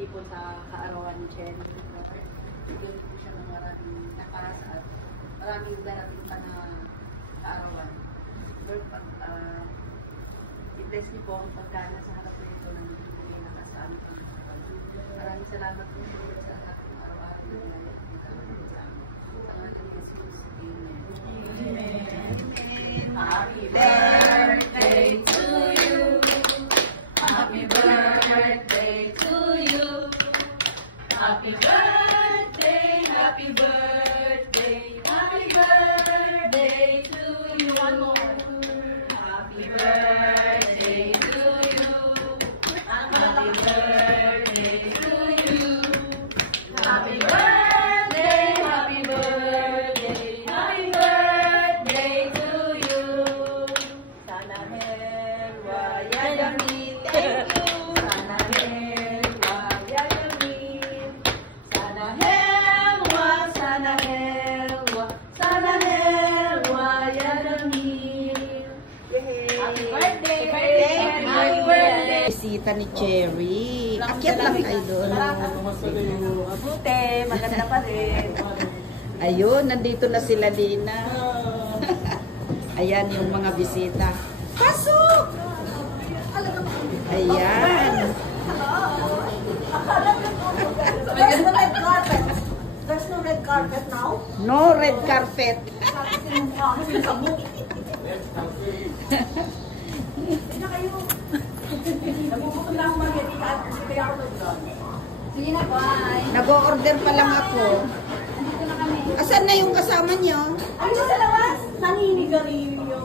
nagtitipon sa kaarawan ni Chen. Bigyan po siya ng maraming lakas at maraming darating pa na kaarawan. Lord, i-bless niyo po ang pagkana sa harap nito ng bibigay na kasama sa amin. Maraming salamat po sa Lord sa lahat ng araw-araw na nagtitipon sa amin. Pangalan ni Jesus. Amen. Happy birthday to you. Happy birthday to you. Happy birthday, happy birthday, happy birthday to you. One more. Happy birthday to you. Happy birthday to you. Happy birthday, happy birthday, happy birthday to you. Sana helwa yayamin. Thank you. Sana helwa yayamin. Sana helwa, sana helwa, sana helwa yayamin. Happy birthday! Happy birthday! Bisita ni Cherry. Akyat lang kayo doon. Mabuti, maganda pa rin. Ayun, nandito na sila Dina. Ayan yung mga bisita. Pasok! Ayan. There's no red carpet. There's no red carpet now. No red carpet. Sige na, bye. Nag-o-order pa lang ako. Asan na yung kasama nyo? Ay, sa labas? Naninigarilyo.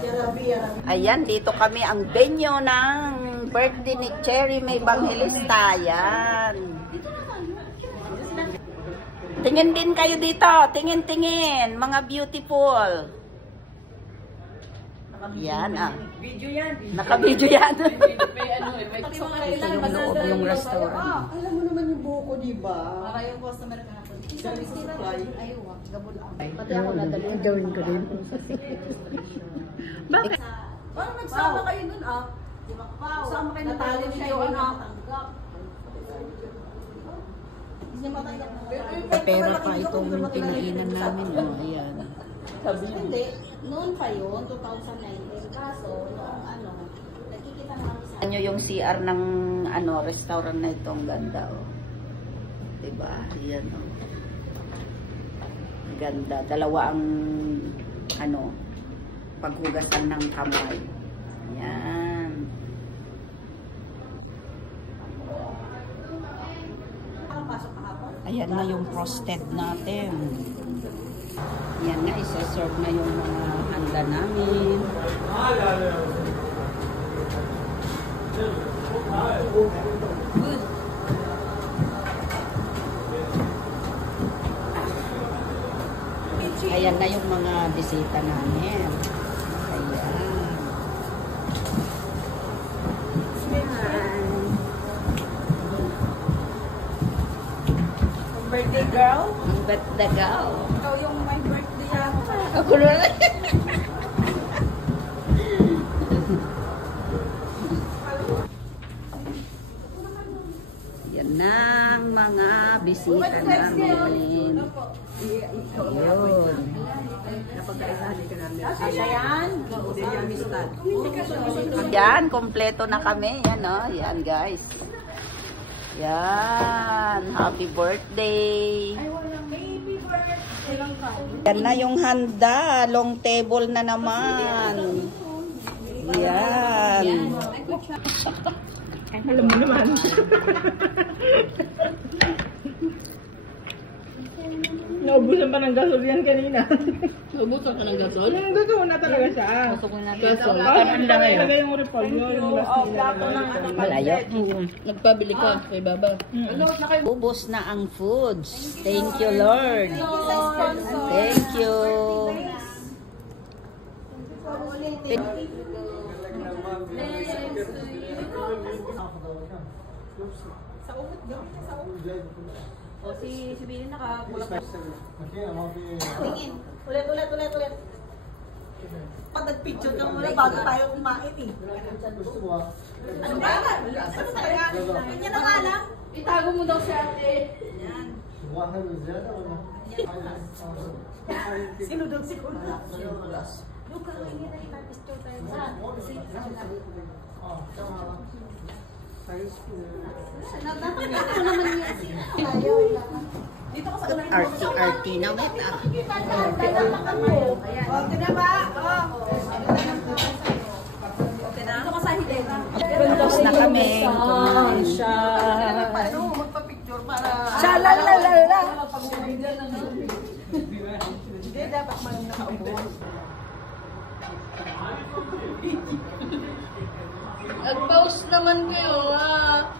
Yarabi. Ayan, dito kami ang venue ng birthday ni Cherry May Evangelista. Ayan. Tingin din kayo dito. Tingin-tingin. Mga beautiful. Yan ah. Video yan. Naka-video yan. Ito yung loob, yung restaurant. Alam mo naman yung buko, di ba? Para yung customer ka natin. Service supply. Ayaw, gabol ako. Pati ako nadali. Gawin ko rin. Bakit? Parang nagsama kayo nun ah. Di ba? Nagsama kayo ng talent siya yung nakatanggap. Pera pa itong pinainan namin. Oh, ayan. Hindi. Noon pa yun, 2019. Kaso, noong ano, nakikita namin sa... Ano yung CR ng restaurant na ito, ang ganda oh. Diba? Ayan oh. Ganda. Dalawa ang paghugasan ng kamay. Ayan. Ayan na yung frosted natin. Ayan nga, isa-serve na yung mga handa namin. Good. Ayan na yung mga bisita namin. Ayan. Birthday girl? Ang birthday girl. Ikaw yung my birthday yata. Ako na lang. Yan na ang mga bisita namin. Ayun. Ayan. Yan, kompleto na kami. Yan o. Yan guys. Yan. Happy birthday. Yan na yung handa. Long table na naman. Yan. Alam mo naman. Naubusan pa ng gasol yan kanina. Naubusan ka ng gasol? Gusto na talaga siya. Gasol. Parang lang ngayon. Talaga yung repolyo. Yung Malayo. Nagpabili ka kay Baba. Ubos na ang foods. Thank you, Lord. Thank you. Sa ulit, gawin niya sa ulit. O si Billy nakapulak. Tingin. Ulit. Pag nag-picture ka muna bago tayo kumain eh. Ano ba? Ano talaga? Ganyan na nga lang. Itago mo daw si ate. Yan. Sino daw si Kuya? Yung kakainin na ipapicture tayo sa dito ka sa unahin. Arty-arty na wet ah. Okay na ba? Okay na? Dito ka sa hidden. Tapos na kami. Kumain siya. Paano magpa-picture para... Shalalala. Hindi, dapat man nakaupo. Nag-pause naman kayo ah.